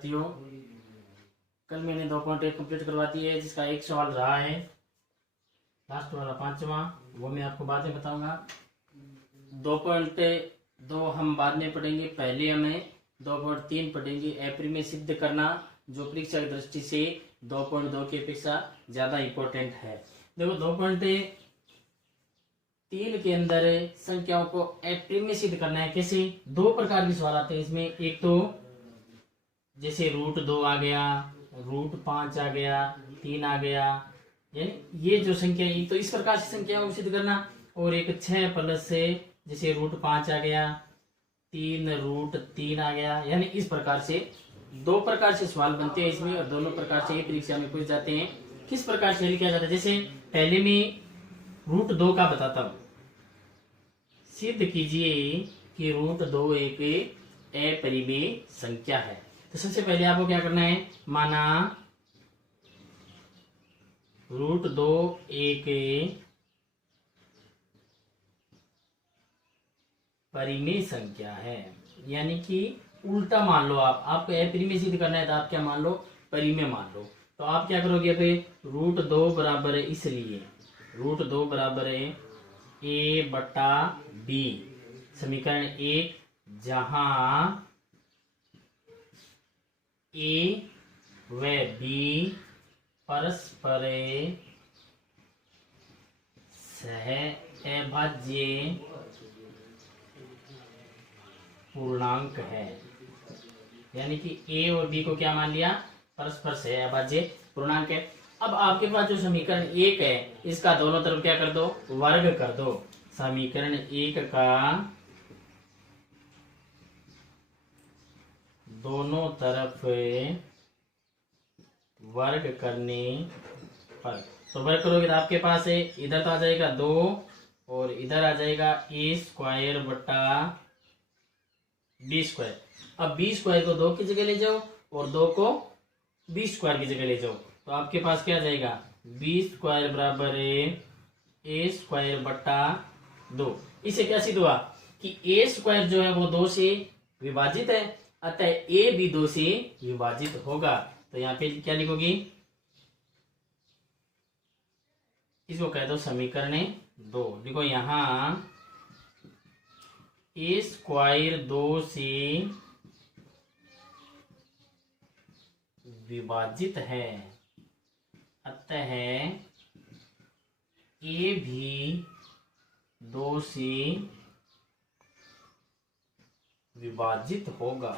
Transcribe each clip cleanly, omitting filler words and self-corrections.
साथियों, कल मैंने 2.1 कंप्लीट करवा दी है, जिसका एक सवाल रहा है लास्ट वाला 5वां, वो मैं आपको बाद में बताऊंगा। 2.2 हम बाद में पढ़ेंगे, पहले हमें 2.3 पढ़ेंगे। एप्रिल में सिद्ध करना, जो परीक्षा की दृष्टि से 2.2 की अपेक्षा ज़्यादा इम्पोर्टेंट है। देखो 2.3 के अंदर संख्याओं को एप्रिल में सिद्ध करना है। कैसे? दो प्रकार के सवाल आते हैं इसमें। एक तो जैसे √2 आ गया, √5 आ गया, 3 आ गया, यानी ये जो संख्या है तो इस प्रकार से संख्याओं को सिद्ध करना। और एक 6 प्लस से, जैसे √5 आ गया, 3 √3 आ गया, यानी इस प्रकार से दो प्रकार से सवाल बनते हैं इसमें, और दोनों प्रकार से परीक्षा में पूछ जाते हैं। किस प्रकार से हल किया जाता है? जैसे पहले में √2 का बताता हूं। सिद्ध कीजिए कि √2 एक अपरिमेय संख्या है। तो सबसे पहले आपको क्या करना है, माना √2 एक परिमेय संख्या है, यानी कि उल्टा मान लो। आपको अपरिमेय सिद्ध करना है तो आप क्या मान लो, परिमेय मान लो। तो आप क्या करोगे, पे √2 बराबर है, इसलिए √2 बराबर है a/b, समीकरण 1, जहां a व b परस्पर सहअभाज्य पूर्णांक है। यानी कि a और b को क्या मान लिया, परस्पर सहअभाज्य पूर्णांक है। अब आपके पास जो समीकरण 1 है, इसका दोनों तरफ क्या कर दो, वर्ग कर दो। समीकरण 1 का दोनों तरफ वर्ग करने पर, तो वर्ग करोगे तो आपके पास है, इधर तो आ जाएगा 2 और इधर आ जाएगा a² बटा b²। अब b² को 2 की जगह ले जाओ और 2 को b² की जगह ले जाओ, तो आपके पास क्या आ जाएगा, b² बराबर a² बटा 2। इसे क्या सिद्ध हुआ कि a² जो है वो 2 से विभाजित है, अतः a भी 2 से विभाजित होगा। तो यहाँ पे क्या लिखोगी, इसको कह दो समीकरण 2। देखो यहाँ a² 2 से विभाजित है, अतः a भी 2 से विभाजित होगा।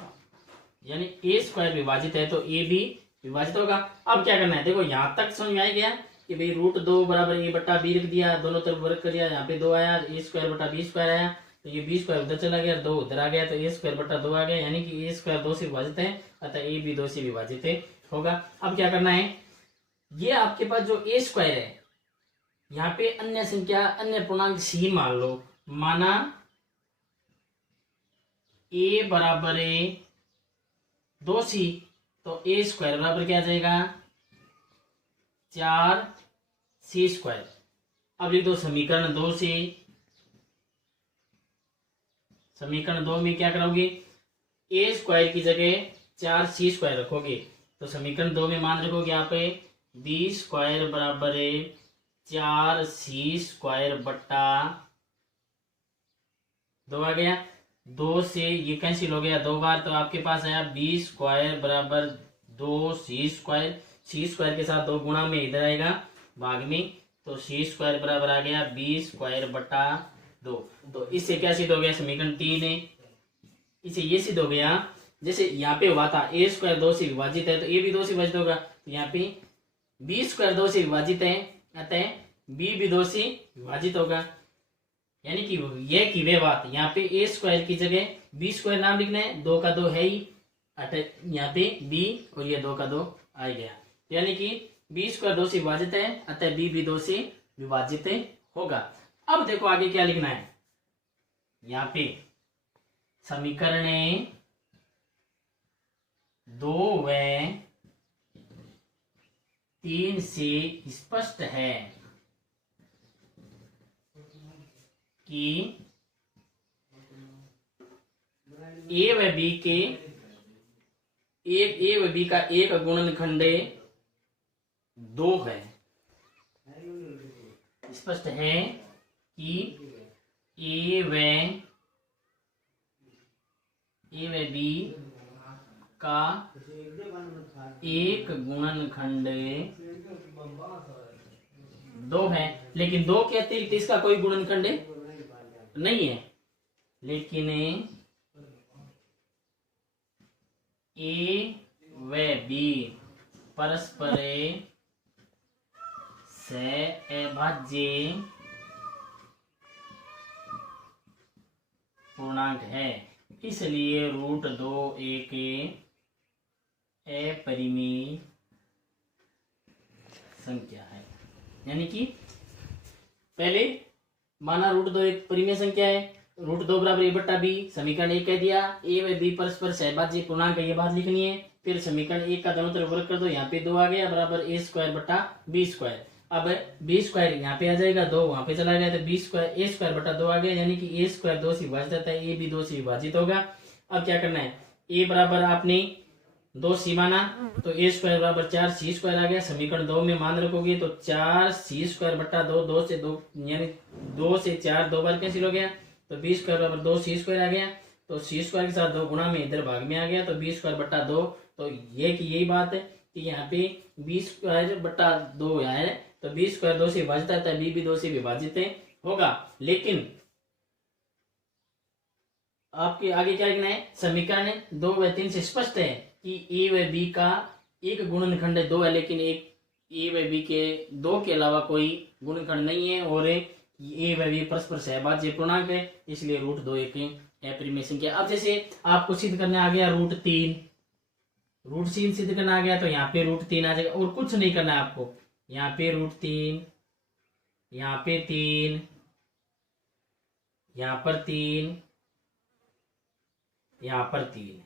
यानी a² विभाजित है तो a भी विभाजित होगा। अब क्या करना है, देखो यहां तक समझ में आ गया कि भाई √2 बराबर a/b रख दिया, दोनों तरफ वर्ग कर दिया, यहाँ पे 2 आया, a² बटा b² आया, तो ये b² उधर चला गया, 2 उधर आ गया, तो a² बटा 2 आ गया। यानी कि a² 2 से विभाजित है, अतः a भी 2 से विभाजित होगा। अब क्या करना है, ये आपके पास जो a² है, यहाँ पे अन्य संख्या, अन्य पूर्णांक c मान लो। माना a बराबर 2c, तो a² बराबर क्या आ जाएगा, 4c²। अब लिख दो समीकरण 2 से। समीकरण 2 में क्या करोगे, a² की जगह 4c² रखोगे, तो समीकरण 2 में मान रखोगे यहाँ पे b² बराबर 4c² बट्टा 2 आ गया। 2 से ये कैंसिल हो गया 2 बार, तो आपके पास आया b² बराबर 2c²। c² के साथ 2 गुणा में इधर आएगा भाग में, तो c² बराबर आ गया b² बटा 2। तो इससे क्या सिद्ध हो गया, समीकरण 3 है, इसे ये सिद्ध हो गया। जैसे यहाँ पे हुआ था a² 2 से विभाजित है, तो a भी 2 से विभाजित होगा, तो यहाँ पे b² 2 से विभाजित है, अतः b भी 2 से विभाजित होगा। यानी कि यह की वे बात, यहाँ पे a² की जगह b² नाम लिखना है, 2 का 2 है ही, अतः यहाँ पे b और ये 2 का 2 आ गया। यानी कि b² 2 से विभाजित है, अतः b भी 2 से विभाजित होगा। अब देखो आगे क्या लिखना है, यहाँ पे समीकरण 2 व 3 से स्पष्ट है कि a व b के एक ए व बी का एक गुणनखंड 2 है। स्पष्ट है कि ए व बी का एक गुणनखंड 2 है, लेकिन 2 के अतिरिक्त इसका कोई गुणनखंड नहीं है। लेकिन ए व बी परस्पर सहअभाज्य पूर्णांक है, इसलिए √2 एक अपरिमेय संख्या है। यानी कि पहले माना √2 एक परिमेय संख्या है, √2 बराबर a/b, समीकरण 1 कह दिया। ए व बी परस्पर सहभाज्य पूर्णांक है, ये बात लिखनी है। फिर समीकरण 1 का दोनों तरफ वर्ग कर दो, यहाँ पे 2 आ गया बराबर a² अब b² यहाँ पे आ जाएगा, 2 वहां पे चला गया तो a² 2 आ गया, यानी कि a² 2 से विभाजित होता है, a भी 2 से विभाजित होगा। अब क्या करना है, a बराबर आपने 2 सी माना तो a² बराबर 4c² आ गया। समीकरण 2 में मान रखोगे तो 4c² 2 से 2 यानी 2 से 4 2 बार कैंसिल हो गया, तो b² बराबर 2c² आ गया। तो c² के साथ 2 गुणा में इधर भाग में आ गया, तो b² 2। तो ये कि यही बात है कि यहाँ पे b² 2 है, तो b² 2 से विभाजित आता है, b भी 2 से विभाजित होगा। लेकिन आपके आगे क्या लिखना है, समीकरण 2 व 3 से स्पष्ट है कि ए व बी का एक गुणनखंड 2 है, लेकिन एक ए व बी के 2 के अलावा कोई गुणनखंड नहीं है, और ए व बी परस्पर सहभाज्य पूर्णांक है, इसलिए √2 एक अपरिमेय संख्या। अब जैसे आपको सिद्ध करना आ गया √3 सिद्ध करना आ गया, तो यहाँ पे √3 आ जाएगा, और कुछ नहीं करना है आपको। यहाँ पे √3, यहाँ पे 3, यहाँ पर 3, यहाँ पर 3,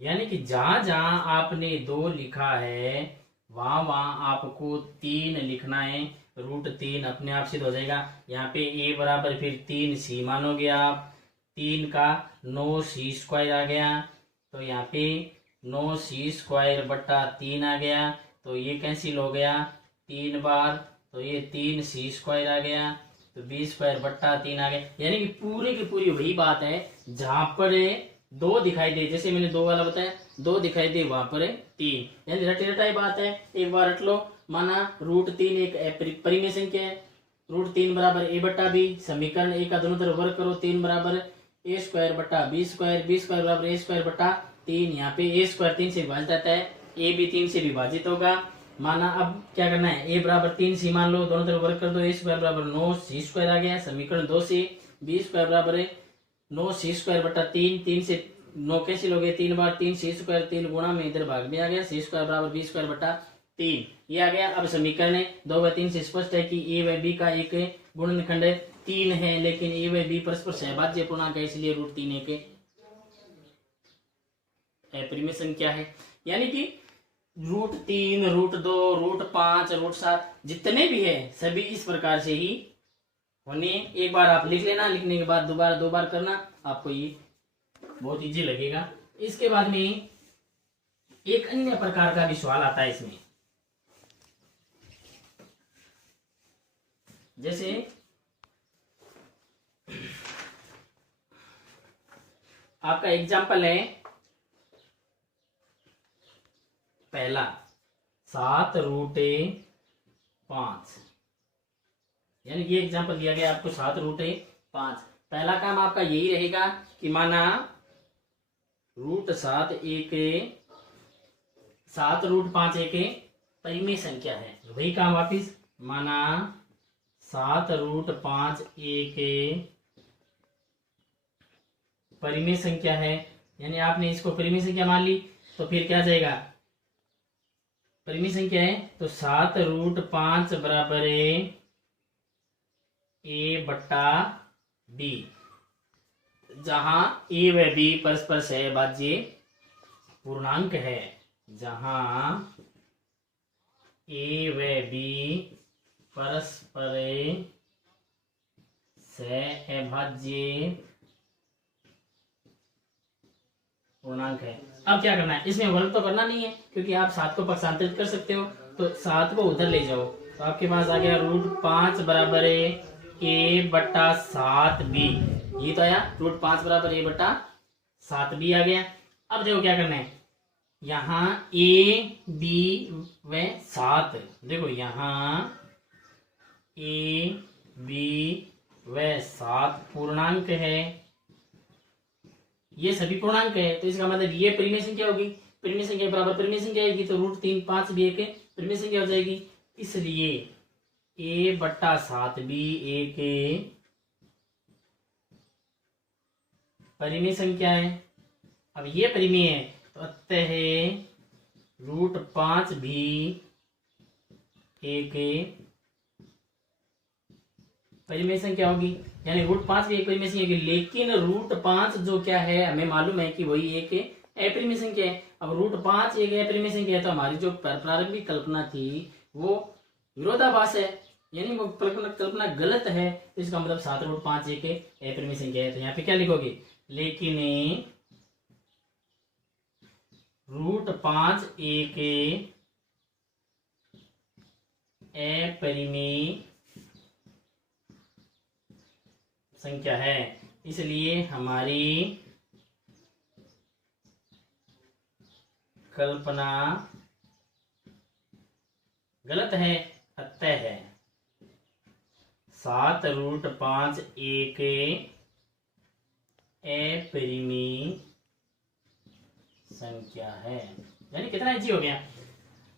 यानी कि जहां जहां आपने 2 लिखा है वहां वहां आपको 3 लिखना है। √3 अपने आप सिद्ध हो जाएगा। यहाँ पे a बराबर फिर 3c मानोगे आप, 3 का 9c² आ गया, तो यहाँ पे 9c² 3 आ गया, तो ये कैंसिल हो गया 3 बार, तो ये 3c² आ गया, तो b² 3 आ गया। यानी कि पूरी की पूरी वही बात है, जहां पर 2 दिखाई दे, जैसे मैंने 2 वाला बताया, 2 दिखाई दे वहां पर 3, यानी रटे रटाई बात है। एक बार रट लो, माना √3 एक परिमेय संख्या है, √3 बराबर a/b, समीकरण 1 का दोनों तरफ वर्ग करो, 3 बराबर a² b² बराबर a² 3, यहाँ पे a² 3 से विभाजित आता है, a भी 3 से विभाजित होगा। माना अब क्या करना है, a बराबर 3c मान लो, दोनों तरफ वर्ग कर दो, a² बराबर 9c² आ गया। समीकरण 2 से b² बराबर 9c² 3 से 9 कैंसिल हो गए, 3 बार 3c², 3 गुणा में इधर भाग में आ गया, c² बराबर b² 3 ये आ गया। अब समीकरण 2 व 3 से स्पष्ट है कि ए व बी का एक गुणनखंड 3 है, लेकिन ए व बी परस्पर सहभाज्य पूर्णांक है, इसलिए √3 एक अपरिमेय संख्या है। यानी कि √3 √2 √5 √7 जितने भी है सभी इस प्रकार से ही होने। एक बार आप लिख लेना, लिखने के बाद दोबारा 2 बार करना, आपको ये बहुत इजी लगेगा। इसके बाद में एक अन्य प्रकार का भी सवाल आता है इसमें, जैसे आपका एग्जाम्पल है पहला 7√5, यानी ये एग्जाम्पल दिया गया आपको 7√5। पहला काम आपका यही रहेगा कि माना √7 7√5 एक परिमेय संख्या है, वही काम वापिस माना 7√5 एक परिमेय संख्या है, यानी आपने इसको परिमेय संख्या मान ली, तो फिर क्या जाएगा, परिमेय संख्या है तो 7√5 बराबर a/b, जहां a व b परस्पर सहभाज्य पूर्णांक है, जहां a व b परस्पर सहभाज्य पूर्णांक है। अब क्या करना है, इसमें वर्ग तो करना नहीं है क्योंकि आप 7 को पक्षांतरित कर सकते हो, तो 7 को उधर ले जाओ तो आपके पास आ गया √5 बराबर है a/7b। ये तो आया √5 बराबर a/7b आ गया। अब देखो क्या करना है, यहाँ a b व 7, देखो यहाँ a b व 7 पूर्णांक है, ये सभी पूर्णांक है, तो इसका मतलब ये परिमेय संख्या होगी। परिमेय संख्या बराबर परिमेय संख्या आएगी तो √3 5 भी एक परिमेय संख्या हो जाएगी। इसलिए a/7b एक परिमेय संख्या है। अब ये परिमेय है तो अतः √5 भी एक परिमेय संख्या होगी, यानी √5 भी एक परिमेय संख्या होगी। लेकिन √5 जो क्या है, हमें मालूम है कि वही एक अपरिमेय संख्या है। अब √5 एक अपरिमेय संख्या है तो हमारी जो प्रारंभिक कल्पना थी वो विरोधाभास है, यानी वो कल्पना गलत है। तो इसका मतलब 7√5 एक अपरिमेय संख्या है। तो यहाँ पे क्या लिखोगे, लेकिन √5 एक अपरिमेय संख्या है, इसलिए हमारी कल्पना गलत है। अतः 7√5 एक अपरिमेय संख्या है। यानी कितना इजी हो गया,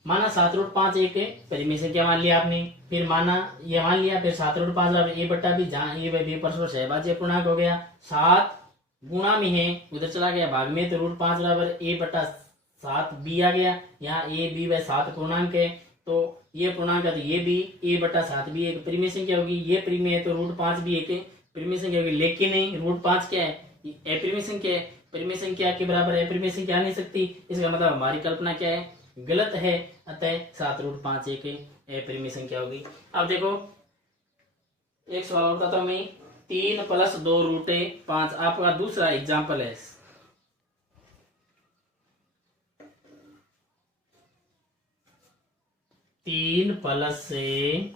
माना 7√5 एक परिमेय संख्या मान लिया आपने, फिर माना ये मान लिया, फिर 7√5 a/b, जहाँ a व b परस्पर सहभाज्य पूर्णांक हो गया। 7 गुणा में है, उधर चला गया भाग में, तो √5 बराबर a/7b आ गया। यहाँ a b व 7 पूर्णांक है, तो ये पूर्णांक है तो ये भी a/7b एक परिमेय संख्या होगी। ये परिमेय है तो √5 भी एक परिमेय संख्या होगी। लेकिन √5 क्या है, अपरिमेय संख्या है, परिमेय संख्या के बराबर अपरिमेय संख्या आ नहीं सकती। इसका मतलब हमारी कल्पना क्या है, गलत है। अतः 7√5 एक अपरिमेय संख्या होगी। अब देखो एक सवाल और बताता हूं मैं, 3 + 2√5 आपका दूसरा एग्जाम्पल है। तीन प्लस से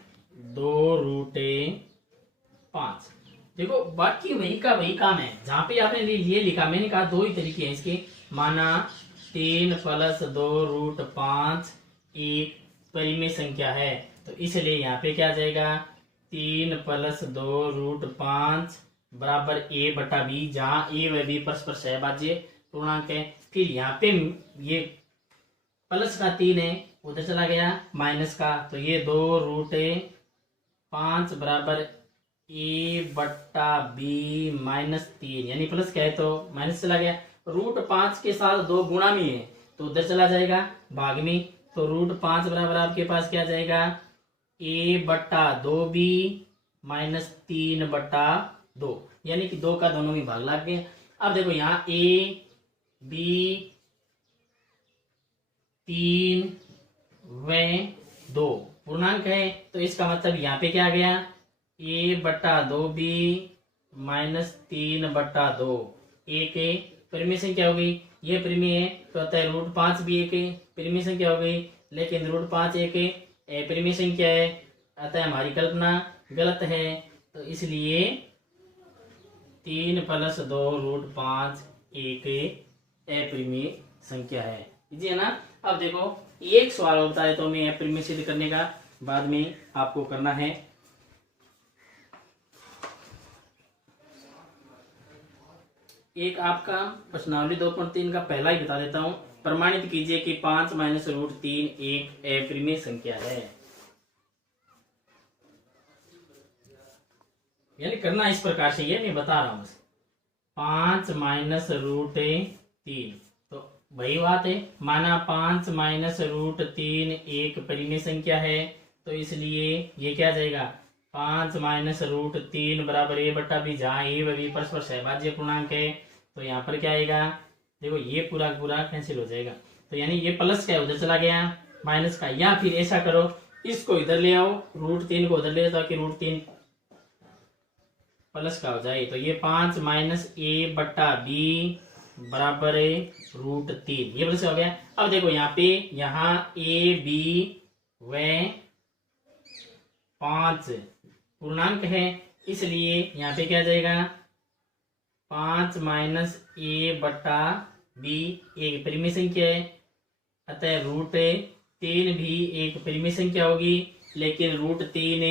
2√5। देखो बाकी वही का वही काम है, जहां पे आपने ये लिखा, मैंने कहा दो ही तरीके हैं इसके। माना 3 + 2√5 एक परिमेय संख्या है, तो इसलिए यहाँ पे क्या आ जाएगा, 3 + 2√5 बराबर a/b, जहाँ a व b परस्पर सहभाज्य पूर्णांक है। फिर यहाँ पे ये प्लस का 3 है, उधर चला गया माइनस का, तो ये 2√5 बराबर a/b -3, यानी प्लस क्या है तो माइनस चला गया। √5 के साथ 2 गुणा में है तो उधर चला जाएगा भाग में, तो √5 बराबर आपके पास क्या जाएगा, a/2b -3/2, यानी कि 2 का दोनों में भाग लग गया। अब देखो यहाँ a b 3 व 2 पूर्णांक है, तो इसका मतलब यहाँ पे क्या आ गया, a/2b -3/2 एक परिमेय संख्या हो गई। ये परिमेय है तो अतः √5 भी एक परिमेय संख्या हो गई। लेकिन √5 एक परिमेय संख्या है, अतः हमारी कल्पना गलत है। तो इसलिए 3 + 2√5 एक अपरिमेय संख्या है जी, है ना। अब देखो एक सवाल होता है तो मैं अपरिमेय सिद्ध करने का बाद में आपको करना है। एक आपका प्रश्नावली 2.3 का पहला ही बता देता हूं। प्रमाणित कीजिए कि 5 - √3 एक अपरिमेय संख्या है। यानी करना इस प्रकार से, ये मैं बता रहा हूं बस। 5 - √3, तो वही बात है, माना 5 - √3 एक परिमेय संख्या है, तो इसलिए ये क्या जाएगा, 5 - √3 बराबर a/b, जहाँ a व b परस्पर सहभाज्य पूर्णांक है। तो यहाँ पर क्या आएगा, देखो ये पूरा पूरा कैंसिल हो जाएगा, तो यानी ये प्लस का उधर चला गया माइनस का। या फिर ऐसा करो, इसको इधर ले आओ, √3 को उधर ले आओ, ताकि √3 प्लस का हो जाए। तो ये 5 - a/b बराबर है √3। ये से हो गया। अब देखो यहाँ पे यहाँ ए बी व 5 पूर्णांक है, इसलिए यहाँ पे क्या आ जाएगा 5 माइनस ए बटा बी एक परिमेय संख्या है, अतः √3 भी एक परिमेय संख्या होगी, लेकिन √3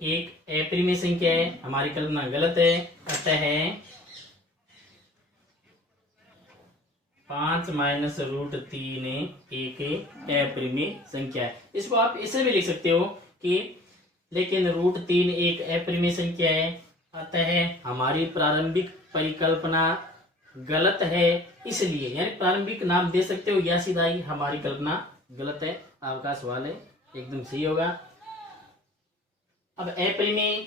एक अपरिमेय संख्या है, हमारी कल्पना गलत है। अतः 5 माइनस √3 एक अपरिमेय संख्या है। इसको आप ऐसे भी लिख सकते हो कि लेकिन √3 एक अपरिमेय संख्या है, अतः हमारी प्रारंभिक परिकल्पना गलत है, इसलिए यानी प्रारंभिक नाम दे सकते हो या सीधा ही हमारी कल्पना गलत है। आपका सवाल है एकदम सही होगा। अब अपरिमेय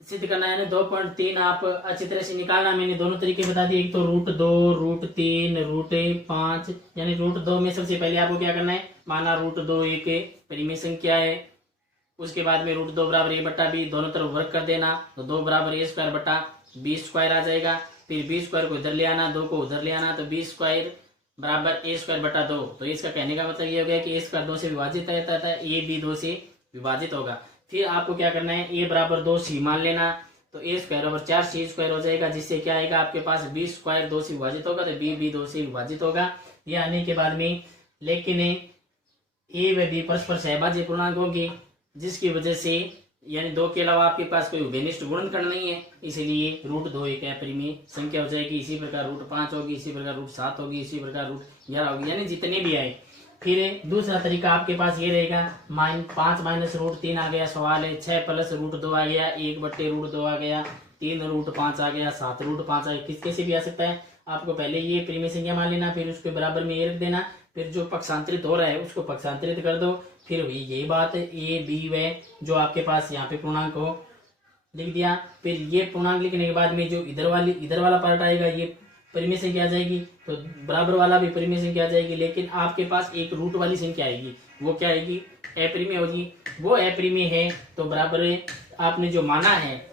सिद्ध करना है, 2.3 आप अच्छी तरह से निकालना। मैंने दोनों तरीके बता दिए, एक तो √2 √3 √5, यानी √2 में सबसे पहले आपको क्या करना है, माना √2 एक परिमेय संख्या है, उसके बाद में √2 बराबर a बटा बी, दोनों तरफ वर्क कर देना, तो 2 बराबर a² बटा b² आ जाएगा। फिर b² को इधर ले आना, 2 को उधर ले आना, तो b² बराबर a² बटा 2। तो इसका कहने का मतलब ये हो गया कि a² 2 से विभाजित रहता था, a भी 2 से विभाजित होगा। फिर आपको क्या करना है, a बराबर 2 c मान लेना, तो a² बराबर 4 c² हो जाएगा, जिससे क्या आएगा आपके पास b² 2 से विभाजित होगा, तो b भी 2 से विभाजित होगा। ये आने के बाद में लेकिन a व b परस्पर सहभाज्य पूर्णांक होंगे, जिसकी वजह से यानी 2 के अलावा आपके पास कोई उभयनिष्ठ गुणनखंड नहीं है, इसलिए √2 एक अपरिमेय संख्या हो जाएगी। इसी प्रकार √5 होगी, इसी प्रकार √7 होगी, इसी प्रकार √11 होगी, यानी जितने भी आए। फिर दूसरा तरीका आपके पास ये रहेगा, 5 माइनस √3 आ गया, सवाल है 6 प्लस √2 आ गया, 1/√2 आ गया, 3 √5 आ गया, 7 √5 आ गया, किस कैसे भी आ सकता है। आपको पहले ये परिमेय संख्या मान लेना, फिर उसके बराबर में ये रख देना, फिर जो पक्षांतरित हो रहा है उसको पक्षांतरित कर दो, फिर यही बात है ए बी व जो आपके पास यहाँ पे पूर्णांक हो लिख दिया। फिर ये पूर्णांक लिखने के बाद में जो इधर वाला पार्ट आएगा ये परिमेय संख्या आ जाएगी, तो बराबर वाला भी परिमेय संख्या आ जाएगी, लेकिन आपके पास एक रूट वाली संख्या आएगी, वो क्या आएगी अपरिमेय होगी। वो अपरिमेय है तो बराबर आपने जो माना है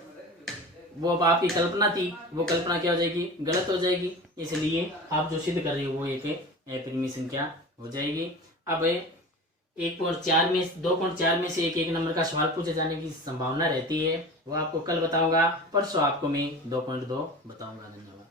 वो अब आपकी कल्पना थी, वो कल्पना क्या हो जाएगी गलत हो जाएगी, इसलिए आप जो सिद्ध कर रहे हो वो एक अपरिमेय संख्या हो जाएगी। अब 1.4 में 2.4 में से एक नंबर का सवाल पूछे जाने की संभावना रहती है, वो आपको कल बताऊंगा, परसों आपको मैं 2.2 बताऊंगा। धन्यवाद।